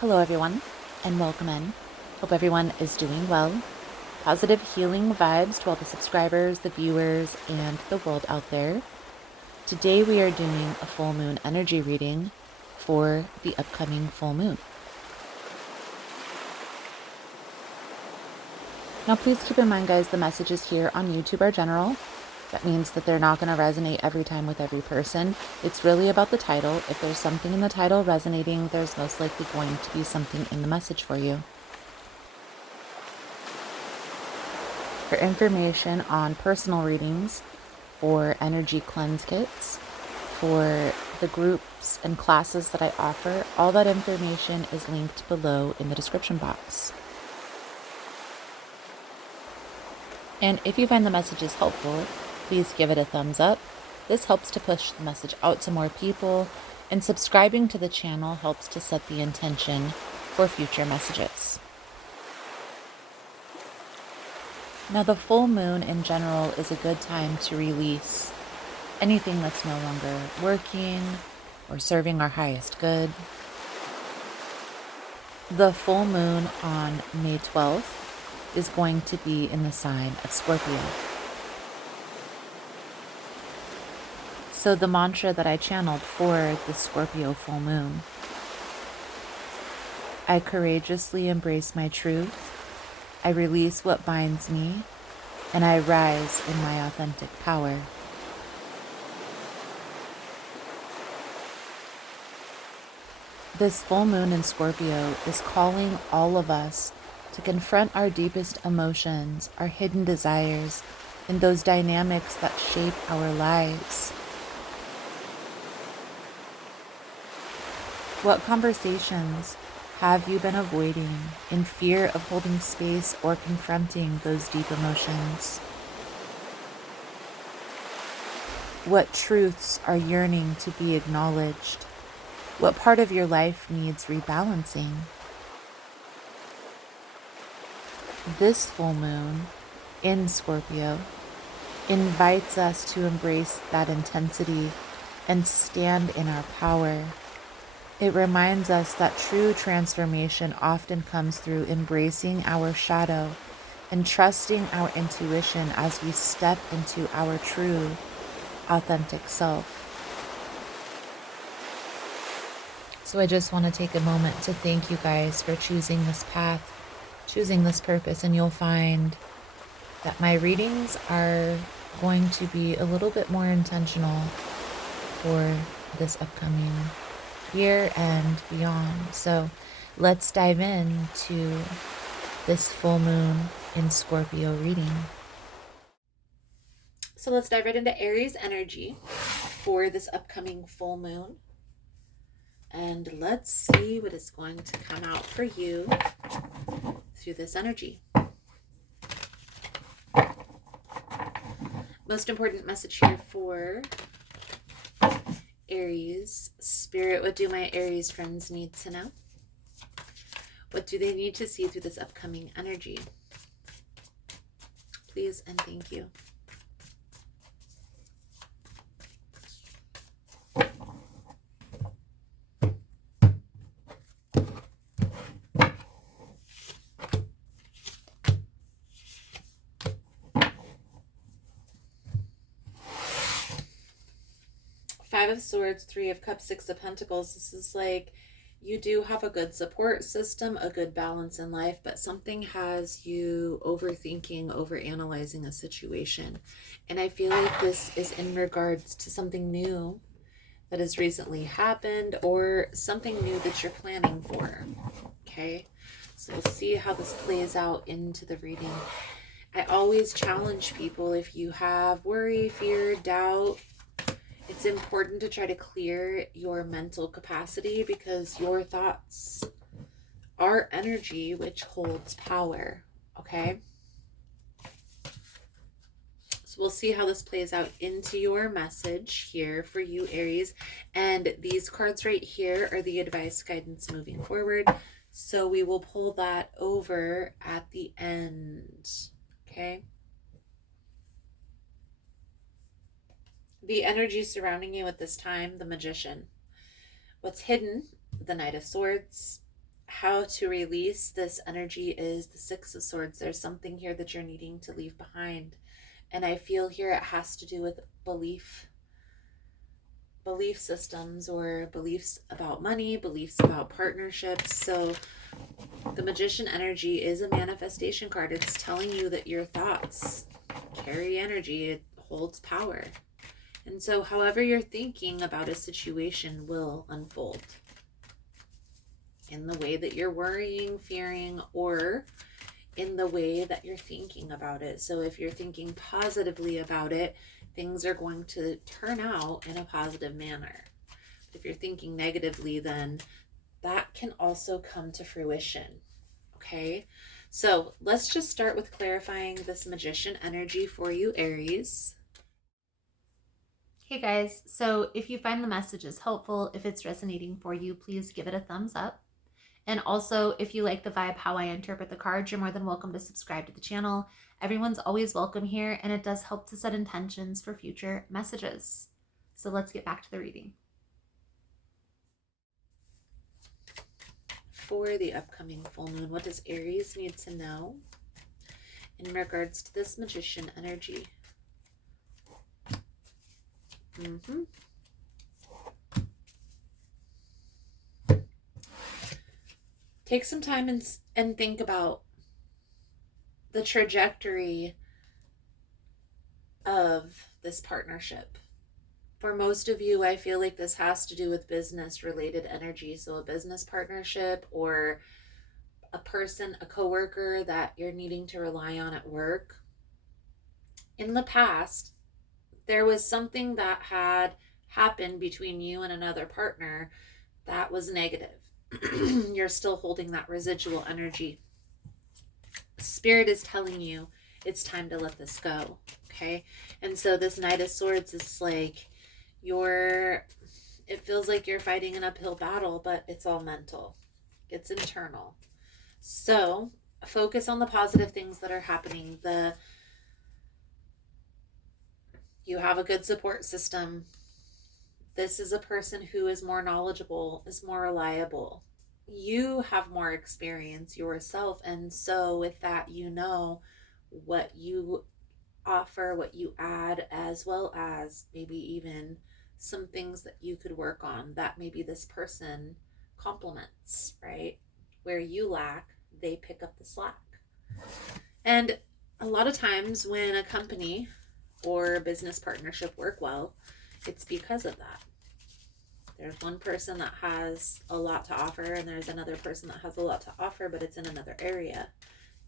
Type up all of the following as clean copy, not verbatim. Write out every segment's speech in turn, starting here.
Hello, everyone, and welcome in. Hope everyone is doing well. Positive healing vibes to all the subscribers, the viewers, and the world out there. Today, we are doing a full moon energy reading for the upcoming full moon. Now, please keep in mind, guys, the messages here on YouTube are general. That means that they're not going to resonate every time with every person. It's really about the title. If there's something in the title resonating, there's most likely going to be something in the message for you. For information on personal readings, for energy cleanse kits, for the groups and classes that I offer, all that information is linked below in the description box. And if you find the messages helpful, please give it a thumbs up. This helps to push the message out to more people, and subscribing to the channel helps to set the intention for future messages. Now, the full moon in general is a good time to release anything that's no longer working or serving our highest good. The full moon on May 12th is going to be in the sign of Scorpio. So the mantra that I channeled for the Scorpio full moon: I courageously embrace my truth, I release what binds me, and I rise in my authentic power. This full moon in Scorpio is calling all of us to confront our deepest emotions, our hidden desires, and those dynamics that shape our lives. What conversations have you been avoiding in fear of holding space or confronting those deep emotions? What truths are yearning to be acknowledged? What part of your life needs rebalancing? This full moon in Scorpio invites us to embrace that intensity and stand in our power. It reminds us that true transformation often comes through embracing our shadow and trusting our intuition as we step into our true, authentic self. So I just want to take a moment to thank you guys for choosing this path, choosing this purpose, and you'll find that my readings are going to be a little bit more intentional for this upcoming year and beyond. So let's dive into this full moon in Scorpio reading. So let's dive right into Aries energy for this upcoming full moon. And let's see what is going to come out for you through this energy. Most important message here for Aries. Spirit, what do my Aries friends need to know? What do they need to see through this upcoming energy? Please and thank you. Five of Swords, Three of Cups, Six of Pentacles. This is like you do have a good support system, a good balance in life, but something has you overthinking, overanalyzing a situation. And I feel like this is in regards to something new that has recently happened or something new that you're planning for. Okay, so we'll see how this plays out into the reading. I always challenge people, if you have worry, fear, doubt, it's important to try to clear your mental capacity, because your thoughts are energy which holds power. Okay, so we'll see how this plays out into your message here for you, Aries. And these cards right here are the advice guidance moving forward, so we will pull that over at the end. Okay, the energy surrounding you at this time: the Magician. What's hidden? The Knight of Swords. how to release this energy is the Six of Swords. There's something here that you're needing to leave behind. And I feel here it has to do with belief systems, or beliefs about money, beliefs about partnerships. So the Magician energy is a manifestation card. It's telling you that your thoughts carry energy. It holds power. And so however you're thinking about a situation will unfold in the way that you're worrying, fearing, or in the way that you're thinking about it. So if you're thinking positively about it, things are going to turn out in a positive manner. If you're thinking negatively, then that can also come to fruition. Okay, so let's just start with clarifying this Magician energy for you, Aries. Hey guys, so if you find the messages helpful, if it's resonating for you, please give it a thumbs up. And also, if you like the vibe, how I interpret the cards, you're more than welcome to subscribe to the channel. Everyone's always welcome here, and it does help to set intentions for future messages. So let's get back to the reading. For the upcoming full moon, what does Aries need to know in regards to this Magician energy? Take some time and think about the trajectory of this partnership. For most of you, I feel like this has to do with business related energy. So a business partnership, or a person, a coworker that you're needing to rely on at work. In the past, there was something that had happened between you and another partner that was negative. You're still holding that residual energy. Spirit is telling you it's time to let this go. Okay. And so this Knight of Swords is like it feels like you're fighting an uphill battle, but it's all mental. It's internal. So focus on the positive things that are happening. You have a good support system. This is a person who is more knowledgeable, is more reliable. You have more experience yourself. And so with that, you know what you offer, what you add, as well as maybe even some things that you could work on that maybe this person complements, right? Where you lack, they pick up the slack. And a lot of times when a company or a business partnership work well, it's because of that. There's one person that has a lot to offer, and there's another person that has a lot to offer, but it's in another area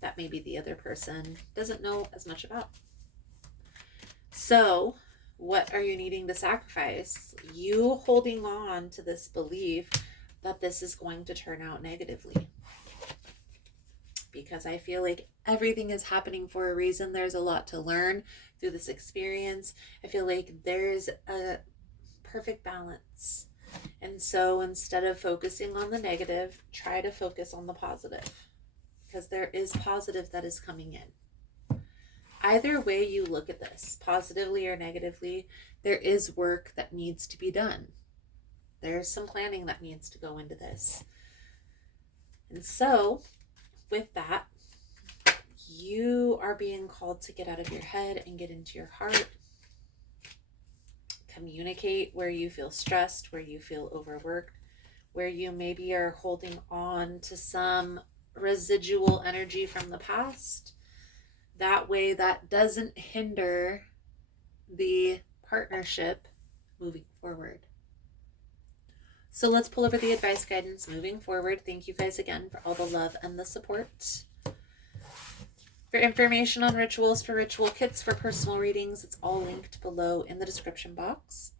that maybe the other person doesn't know as much about. So what are you needing to sacrifice? You holding on to this belief that this is going to turn out negatively. Because I feel like everything is happening for a reason. There's a lot to learn through this experience. I feel like there's a perfect balance. And so instead of focusing on the negative, try to focus on the positive, because there is positive that is coming in. Either way you look at this, positively or negatively, there is work that needs to be done. There's some planning that needs to go into this. And so with that, you are being called to get out of your head and get into your heart. Communicate where you feel stressed, where you feel overworked, where you maybe are holding on to some residual energy from the past. That way, that doesn't hinder the partnership moving forward. So let's pull over the advice guidance moving forward. Thank you guys again for all the love and the support. For information on rituals, for ritual kits, for personal readings, it's all linked below in the description box.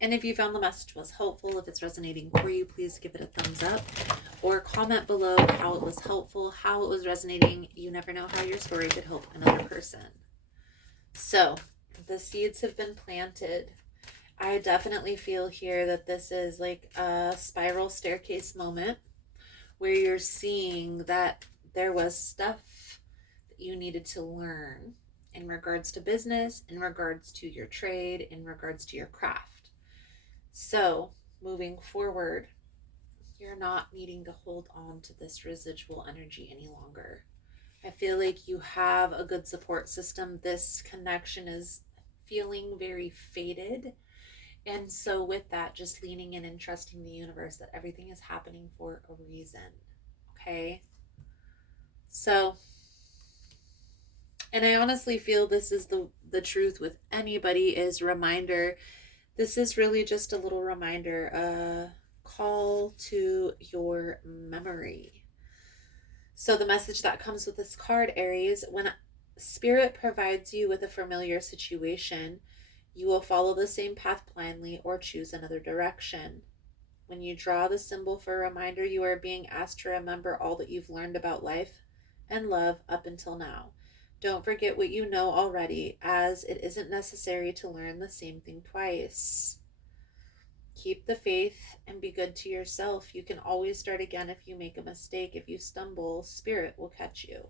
And if you found the message was helpful, if it's resonating for you, please give it a thumbs up or comment below how it was helpful, how it was resonating. You never know how your story could help another person. So the seeds have been planted. I definitely feel here that this is like a spiral staircase moment where you're seeing that there was stuff that you needed to learn in regards to business, in regards to your trade, in regards to your craft. So moving forward, you're not needing to hold on to this residual energy any longer. I feel like you have a good support system. This connection is feeling very faded. And so, with that, just leaning in and trusting the universe that everything is happening for a reason. Okay. So, and I honestly feel this is the truth with anybody is reminder. This is really just a little reminder, a call to your memory. So the message that comes with this card, Aries, when spirit provides you with a familiar situation, you will follow the same path blindly or choose another direction. When you draw the symbol for a reminder, you are being asked to remember all that you've learned about life and love up until now. Don't forget what you know already, as it isn't necessary to learn the same thing twice. Keep the faith and be good to yourself. You can always start again if you make a mistake. If you stumble, spirit will catch you.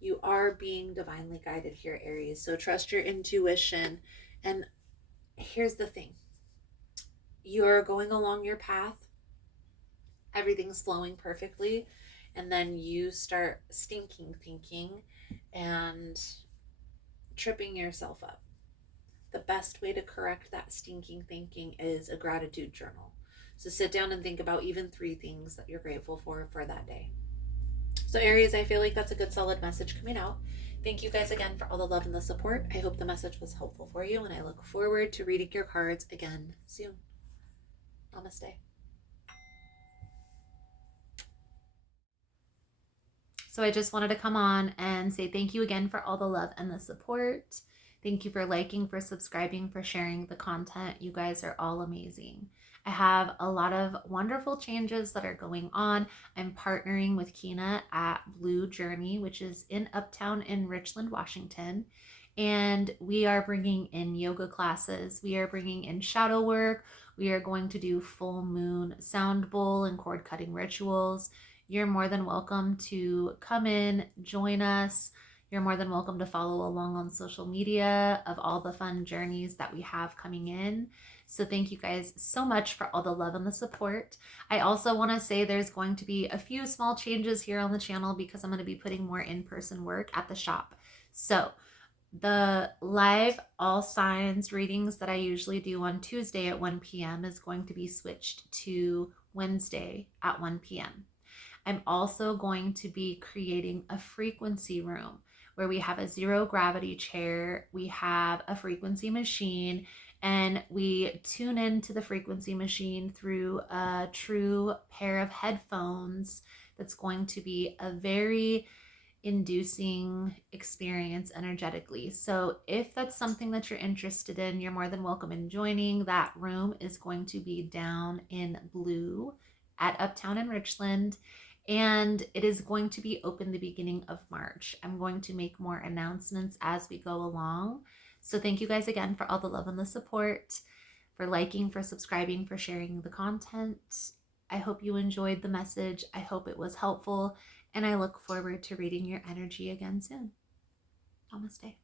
You are being divinely guided here, Aries. So trust your intuition. And here's the thing, you're going along your path, everything's flowing perfectly, and then you start stinking thinking and tripping yourself up. The best way to correct that stinking thinking is a gratitude journal. So sit down and think about even 3 things that you're grateful for that day. So, Aries, I feel like that's a good solid message coming out. Thank you guys again for all the love and the support. I hope the message was helpful for you, and I look forward to reading your cards again soon. Namaste. So I just wanted to come on and say thank you again for all the love and the support. Thank you for liking, for subscribing, for sharing the content. You guys are all amazing. I have a lot of wonderful changes that are going on. I'm partnering with Kina at Blue Journey, which is in Uptown in Richland, Washington. And we are bringing in yoga classes. We are bringing in shadow work. We are going to do full moon sound bowl and cord cutting rituals. You're more than welcome to come in, join us. You're more than welcome to follow along on social media of all the fun journeys that we have coming in. So thank you guys so much for all the love and the support. I also want to say there's going to be a few small changes here on the channel because I'm going to be putting more in-person work at the shop. So the live all signs readings that I usually do on Tuesday at 1 p.m. is going to be switched to Wednesday at 1 p.m. I'm also going to be creating a frequency room where we have a 0 gravity chair, we have a frequency machine, and we tune into the frequency machine through a true pair of headphones that's going to be a very inducing experience energetically. So if that's something that you're interested in, you're more than welcome in joining. That room is going to be down in Blue at Uptown in Richland, and it is going to be open the beginning of March. I'm going to make more announcements as we go along. So thank you guys again for all the love and the support, for liking, for subscribing, for sharing the content. I hope you enjoyed the message. I hope it was helpful, and I look forward to reading your energy again soon. Namaste.